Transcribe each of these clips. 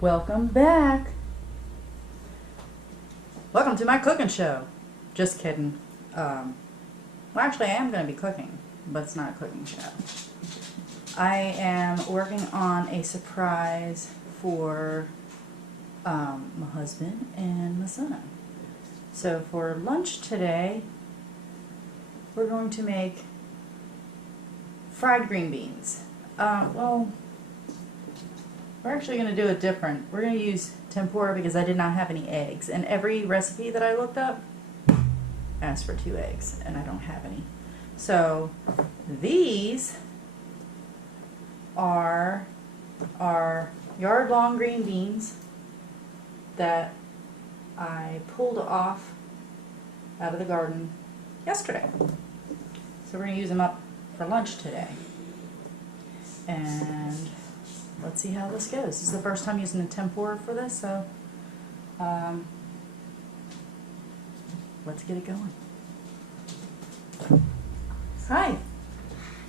Welcome back. Welcome to my cooking show. Just kidding. Well, actually, I am going to be cooking, but it's not a cooking show. I am working on a surprise for my husband and my son. So for lunch today, we're going to make fried green beans. Well, we're actually going to do it different. We're going to use tempura because I did not have any eggs. And every recipe that I looked up asked for 2 eggs, and I don't have any. So these are our Yardlong green beans that I pulled off out of the garden yesterday. So we're going to use them up for lunch today. And let's see how this goes. This is the first time using the tempura for this, so let's get it going. Hi.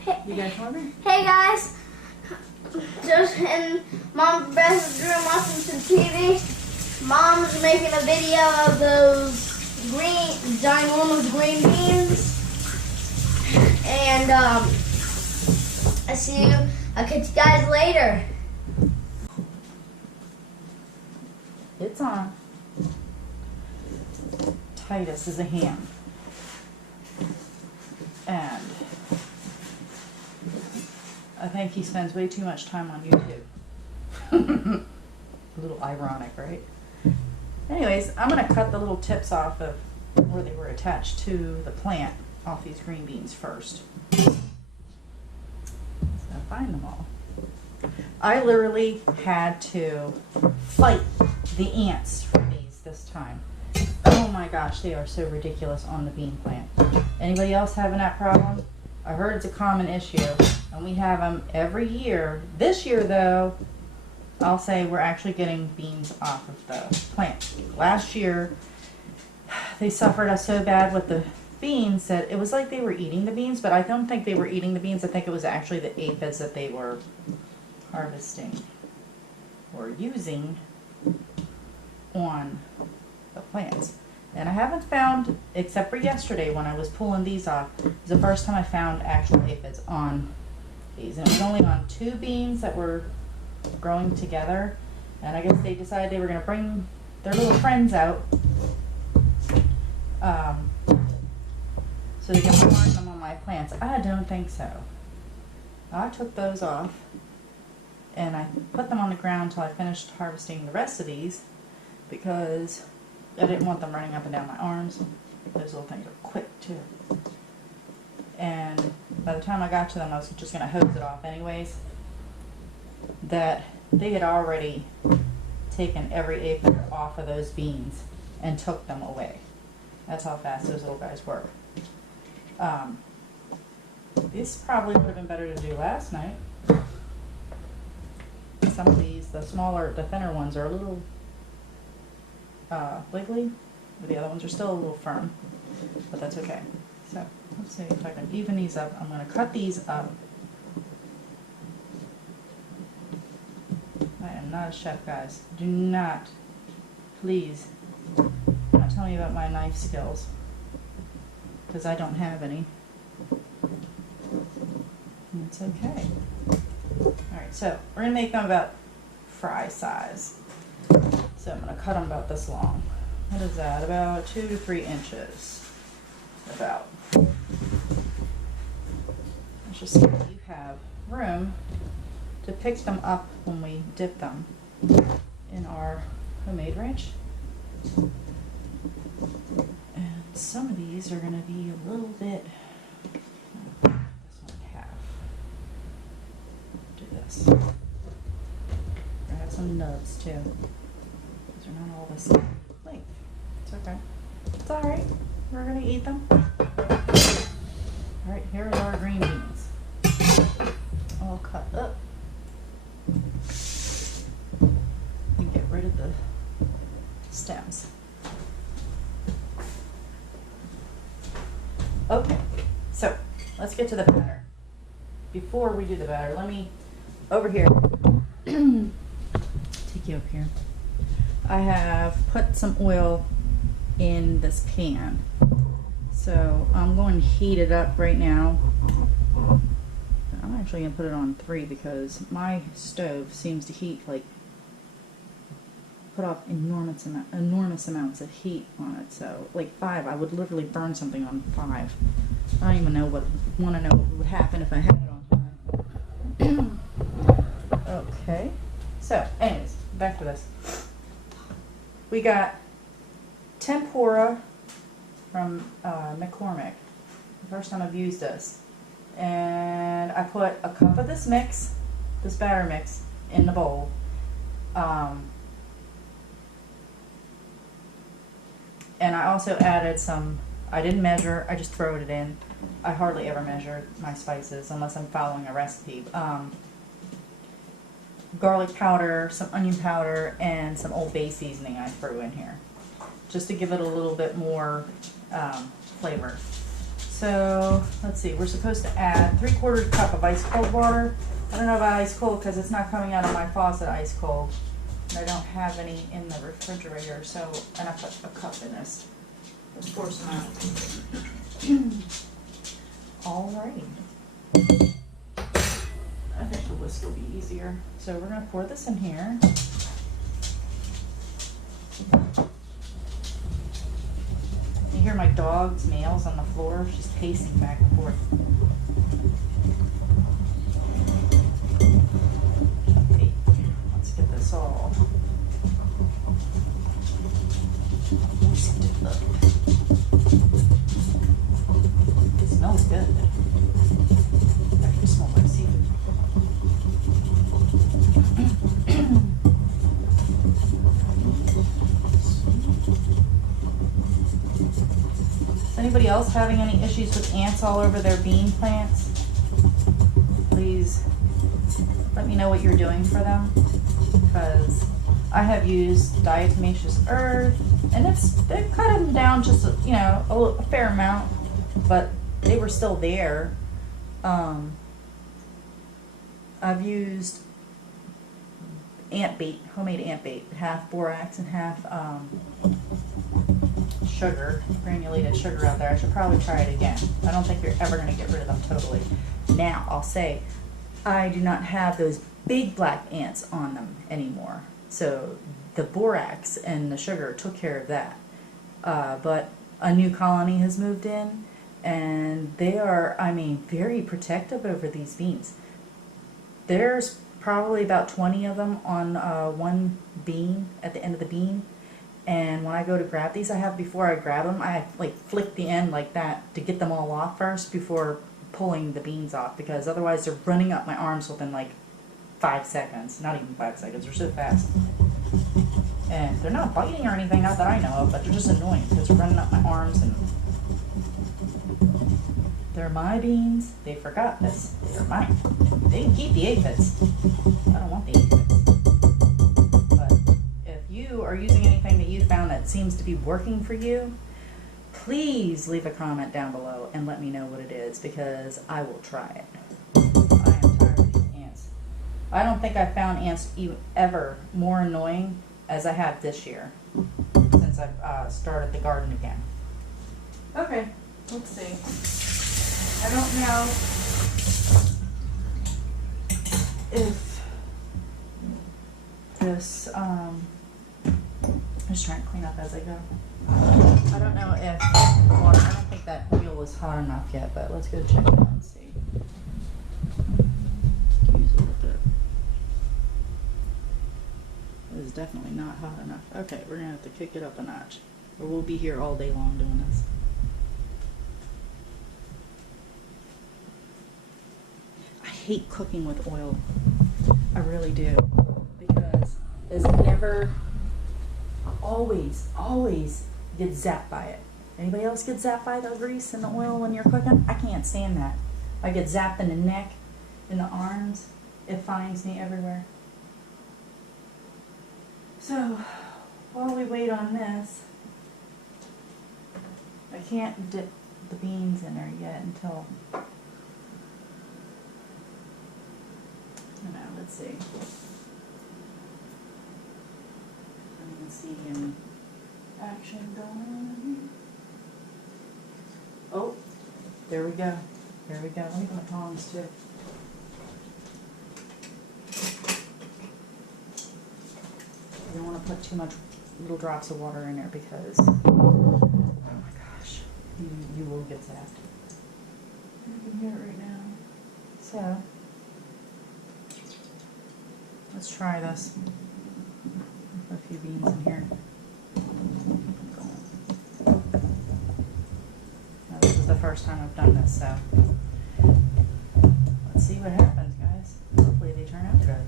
Hey, You guys hungry? hey guys, just in Mom's bedroom watching some TV. Mom's making a video of those ginormous green beans, and I'll catch you guys later. It's on. Titus is a ham. And I think he spends way too much time on YouTube. A little ironic, right? Anyways, I'm going to cut the little tips off of where they were attached to the plant off these green beans first. So find them all. I literally had to fight the ants for these this time. Oh my gosh, they are so ridiculous on the bean plant. Anybody else having that problem? I heard it's a common issue, and we have them every year. This year, though, I'll say we're actually getting beans off of the plant. Last year, they suffered us so bad with the beans that it was like they were eating the beans, but I don't think they were eating the beans. I think it was actually the aphids that they were harvesting or using on the plants. And I haven't found, except for yesterday when I was pulling these off, it was the first time I found actual aphids on these. And it was only on 2 beans that were growing together. And I guess they decided they were going to bring their little friends out so they can warn them on my plants. I don't think so. I took those off and I put them on the ground until I finished harvesting the rest of these because I didn't want them running up and down my arms. Those little things are quick too. And by the time I got to them, I was just going to hose it off anyways. That they had already taken every aphid off of those beans and took them away. That's how fast those little guys work. This probably would have been better to do last night. Some of these, the smaller, the thinner ones are a little wiggly, but the other ones are still a little firm, but that's okay. So let's see if I can even these up. I'm going to cut these up. I am not a chef, guys. Do not, please, not tell me about my knife skills, because I don't have any. It's okay. Alright, so we're going to make them about fry size. So I'm going to cut them about this long. What is that? About 2 to 3 inches. About. Let's just see if you have room to pick them up when we dip them in our homemade ranch. And some of these are going to be a little bit. This one half. Do this. I have some nubs too. These are not all the same length. It's okay. It's alright. We're going to eat them. Alright, here are our green beans. All cut up. And get rid of the stems. Okay, so let's get to the batter. Before we do the batter, let me, over here, take sticky up here. I have put some oil in this pan. So I'm going to heat it up right now. I'm actually going to put it on 3 because my stove seems to heat like put off enormous amounts of heat on it. So like 5, I would literally burn something on 5. I don't even want to know what would happen if I had it on 5. Okay. So anyways, back to this. We got Tempura from McCormick. The first time I've used this. And I put a cup of this mix, this batter mix, in the bowl. And I also added some, I didn't measure, I just throw it in. I hardly ever measure my spices unless I'm following a recipe. Garlic powder, some onion powder, and some Old Bay seasoning I threw in here, just to give it a little bit more flavor. So let's see, we're supposed to add 3/4 cup of ice cold water. I don't know about ice cold because it's not coming out of my faucet ice cold. And I don't have any in the refrigerator, so, and I put a cup in this. Let's pour some out. Alright. I think the whisk will be easier. So we're going to pour this in here. You hear my dog's nails on the floor. She's pacing back and forth. Okay, let's get this all whisked up. It smells good. Actually smells like seafood. Is anybody else having any issues with ants all over their bean plants? Please let me know what you're doing for them, because I have used diatomaceous earth, and they've cut them down just a fair amount, but they were still there. I've used ant bait, homemade ant bait, half borax and half sugar, granulated sugar out there. I should probably try it again. I don't think you're ever going to get rid of them totally. Now, I'll say, I do not have those big black ants on them anymore. So the borax and the sugar took care of that. But a new colony has moved in, and they are, very protective over these beans. There's probably about 20 of them on one bean, at the end of the bean. And when I go to grab these, before I grab them, I flick the end like that to get them all off first before pulling the beans off, because otherwise they're running up my arms within 5 seconds. Not even 5 seconds, they're so fast. And they're not biting or anything, not that I know of, but they're just annoying because they're running up my arms, and they're my beans. They forgot this. They're mine. They can keep the aphids. I don't want the aphids. But if you are using anything that you found that seems to be working for you, please leave a comment down below and let me know what it is, because I will try it. I am tired of these ants. I don't think I've found ants ever more annoying as I have this year, since I've started the garden again. Okay, let's see. I don't know if this, I'm just trying to clean up as I go. I don't know if water, I don't think that oil is hot enough yet, but let's go check it out and see. Use a little bit. It is definitely not hot enough. Okay, we're gonna have to kick it up a notch, or we'll be here all day long doing this. I hate cooking with oil. I really do, because it's never, always get zapped by it. Anybody else get zapped by the grease and the oil when you're cooking? I can't stand that. I get zapped in the neck, in the arms. It finds me everywhere. So, while we wait on this, I can't dip the beans in there yet until, let's see. see any action going on. Oh, there we go. There we go. Let me get my tongs too. You don't want to put too much little drops of water in there because, oh my gosh, you will get zapped. You can hear it right now. So, let's try this. Put a few beans in here. Now, this is the first time I've done this, so let's see what happens, guys. Hopefully they turn out good.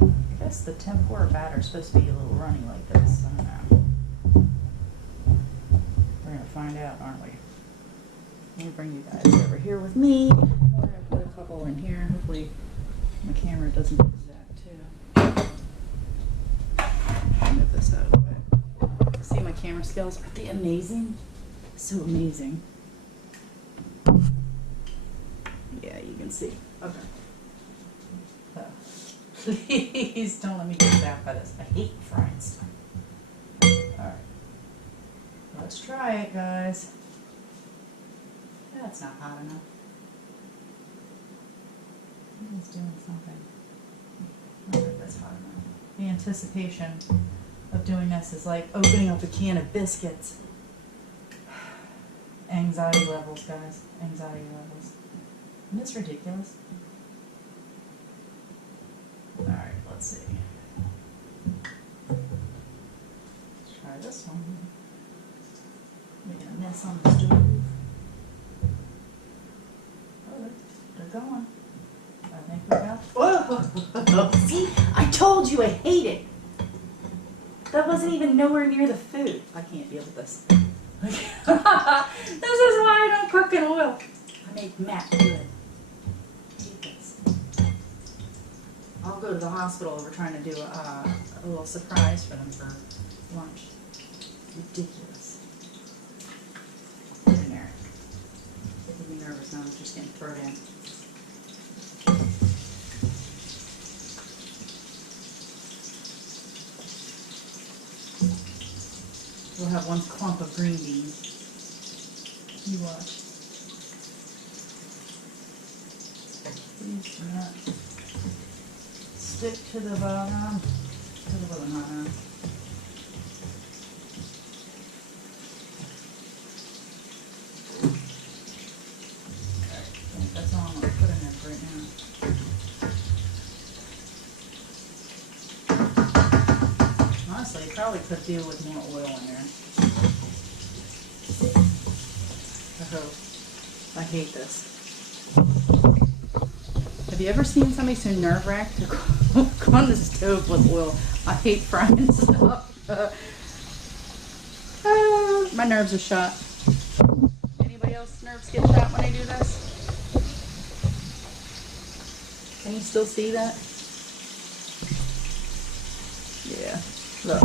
I guess the tempura batter is supposed to be a little runny like this. I don't know. We're going to find out, aren't we? Let me bring you guys over here with me. We're going to put a couple in here. Hopefully my camera doesn't get zapped too. Move this out of the way. See, my camera skills, aren't they amazing? So amazing. Yeah, you can see. Okay. So, please don't let me get zapped by this. I hate frying stuff. Alright. Let's try it, guys. That's not hot enough. It's doing something. I don't think that's hot enough. The anticipation of doing this is like opening up a can of biscuits. Anxiety levels, guys. Anxiety levels. Isn't this ridiculous? Alright, let's see. Let's try this one. Making a mess on the stove. Oh, they're going. I think we got. Whoa! See? I told you I hate it! That wasn't even nowhere near the food. I can't deal with this. This is why I don't cook in oil. I make Matt do it. Hate this. I'll go to the hospital. We're trying to do a little surprise for them for lunch. Ridiculous. Get in there. Making me nervous now. I'm just getting thrown in. We'll have one clump of green beans. You watch. Please do not stick to the bottom. To the bottom, not now. Okay, I think that's all I'm going to put in there right now. Honestly, I probably could deal with more oil in there. I hate this. Have you ever seen somebody so nerve-wracked to go on the stove with oil? I hate frying stuff. My nerves are shot. Anybody else's nerves get shot when I do this? Can you still see that? Yeah. Look.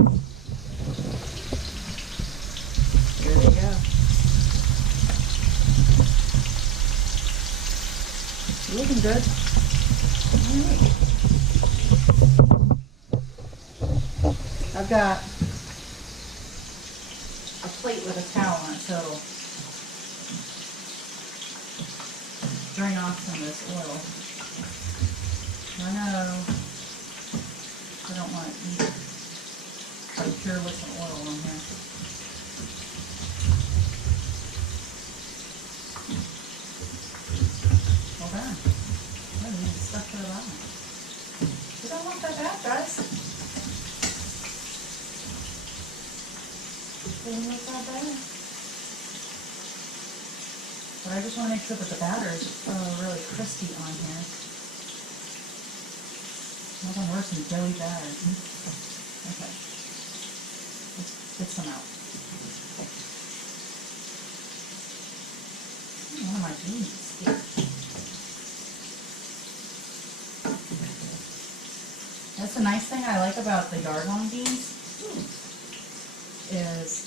There we go. Looking good. Alright. I've got a plate with a towel on it, so it'll drain off some of this oil. I know I don't want to eat like pure with some oil on here. Well done. I need to stuff to the bottom. We don't want that bad, guys. Doesn't look that bad. But I just want to make sure that the batter is really crispy on here. Nothing worse than doughy batter. Okay. Let's get some out. One of my beans here. That's the nice thing I like about the Yardlong beans is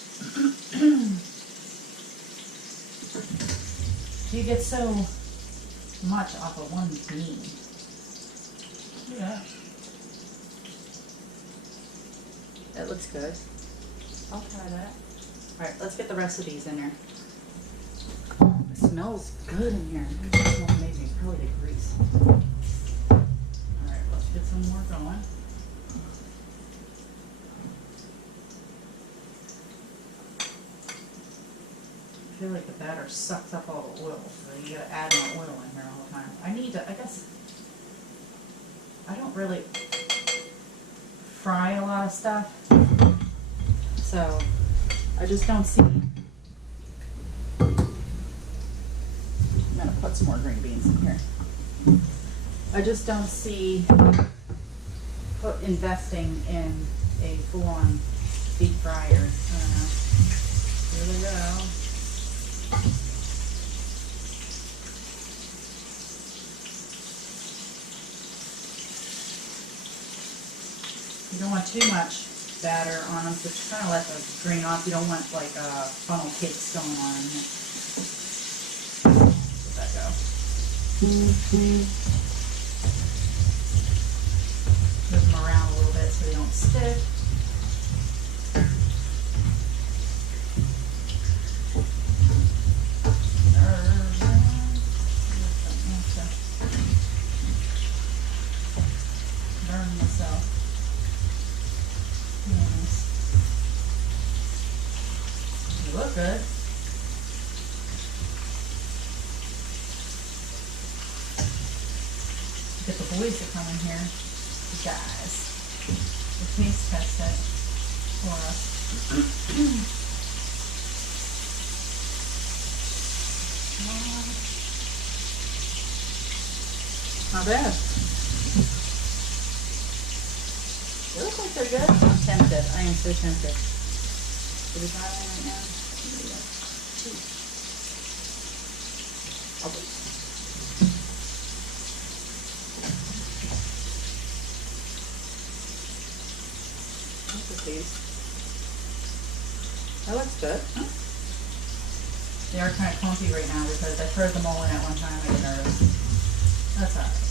you get so much off of one bean. Yeah. That looks good. I'll try that. Alright, let's get the rest of these in there. It smells good in here. It smells amazing. It's probably the grease. Alright, let's get some more going. I feel like the batter sucks up all the oil, so you gotta add more oil in here all the time. I guess, I don't really fry a lot of stuff, so I just don't see. I'm gonna put some more green beans in here. I just don't see investing in a full-on deep fryer. I don't know. Here we go. You don't want too much batter on them, so just kind of let the drain off. You don't want like funnel cakes going on in it. Let that go. Move them around a little bit so they don't stick. Burn myself. Nice. You look good. Get the boys to come in here. You guys. The taste test it for us. Not bad. They look like they're good. I'm tempted. I am so tempted. Should we try one right now? I'll wait. That's a taste. That looks good. Huh? They are kind of clumpy right now because I froze them all in at one time. I get nervous. That's alright.